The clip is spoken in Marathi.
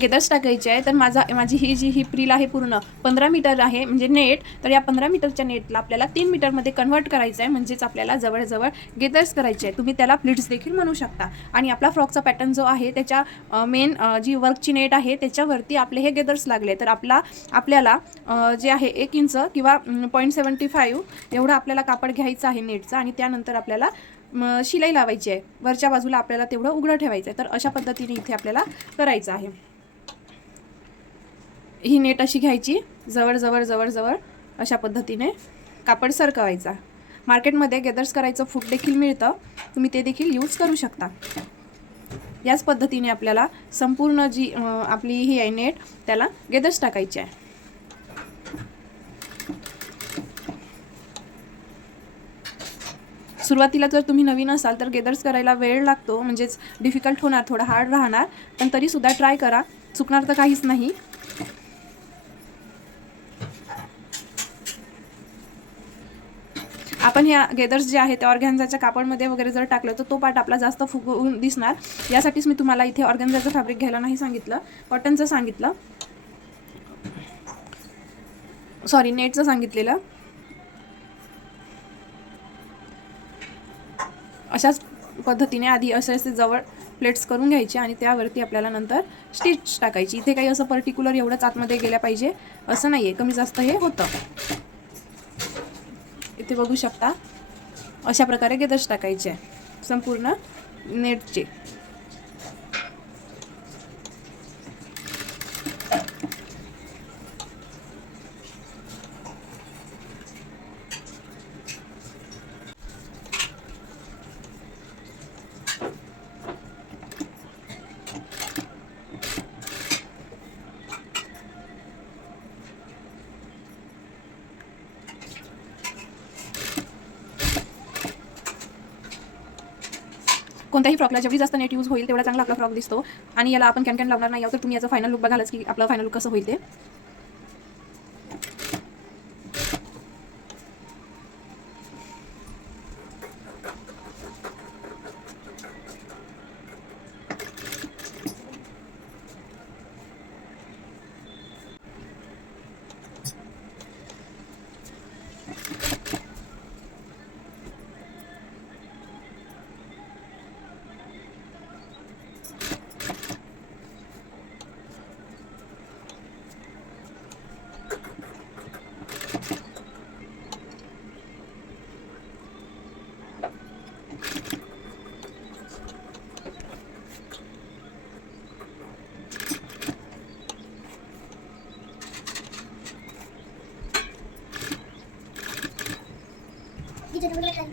गेदर्स टाकायचे आहे तर माझा माझी ही जी ही प्रील आहे पूर्ण पंधरा मीटर आहे म्हणजे नेट तर या पंधरा मीटरच्या नेटला आपल्याला तीन मीटरमध्ये कन्वर्ट करायचं आहे. म्हणजेच आपल्याला जवळजवळ गेदर्स करायचे आहे तुम्ही त्याला प्लिट्स देखील म्हणू शकता. आणि आपला फ्रॉकचा पॅटर्न जो आहे त्याच्या मेन जी वर्कची नेट आहे त्याच्यावरती आपले हे गेदर्स लागले. तर आपला आपल्याला जे आहे एक इंच किंवा पॉईंट सेवन्टी फाईव्ह एवढं आपल्याला कापड घ्यायचं आहे नेटचं. आणि त्यानंतर आपल्याला शिलाई लावायची आहे. वरच्या बाजूला आपल्याला तेवढं उघडं ठेवायचं आहे. तर अशा पद्धतीने इथे आपल्याला करायचं आहे. ही नेट अशी घ्यायची. जवळजवळ जवळजवळ अशा पद्धतीने कापड सरकवायचा. मार्केटमध्ये गेदर्स करायचं फूट देखील मिळतं. तुम्ही ते देखील यूज करू शकता. याच पद्धतीने आपल्याला संपूर्ण जी आपली ही आहे नेट त्याला गेदर्स टाकायची आहे. सुरुवातीला जर तुम्ही नवीन असाल तर गेदर्स करायला वेळ लागतो म्हणजेच डिफिकल्ट होणार थोडा हार्ड राहणार पण तरीसुद्धा ट्राय करा. चुकणार तर काहीच नाही. आपण ह्या गेदर्स जे आहे ते ऑर्गॅन्झाच्या कापडमध्ये वगैरे जर टाकलं तर तो पार्ट आपला जास्त फुगवून दिसणार. यासाठीच मी तुम्हाला इथे ऑर्गॅन्झाचं फॅब्रिक घ्यायला नाही सांगितलं कॉटनचं सांगितलं. सॉरी नेटचं सांगितलेलं. अशाच पद्धतीने आधी असे असे जवळ प्लेट्स करून घ्यायचे आणि त्यावरती आपल्याला नंतर स्टिच टाकायची. इथे काही असं पर्टिक्युलर एवढंच आतमध्ये गेल्या पाहिजे असं नाही आहे कमी जास्त हे होतं. इथे बघू शकता. अशा प्रकारे गेदर्स टाकायचे. आहे संपूर्ण नेटचे. कोणत्याही फ्रॉकला जेवढी जास्त नेट यूज होईल तेवढा चांगला आपला फ्रॉक दिसतो. आणि याला आपण कॅन कॅन लावणार नाही आहोत तर तुम्ही याचं फायनल लुक बघालच की आपलं फायनल लुक कसं होईल ते. จะรู้เรื่อง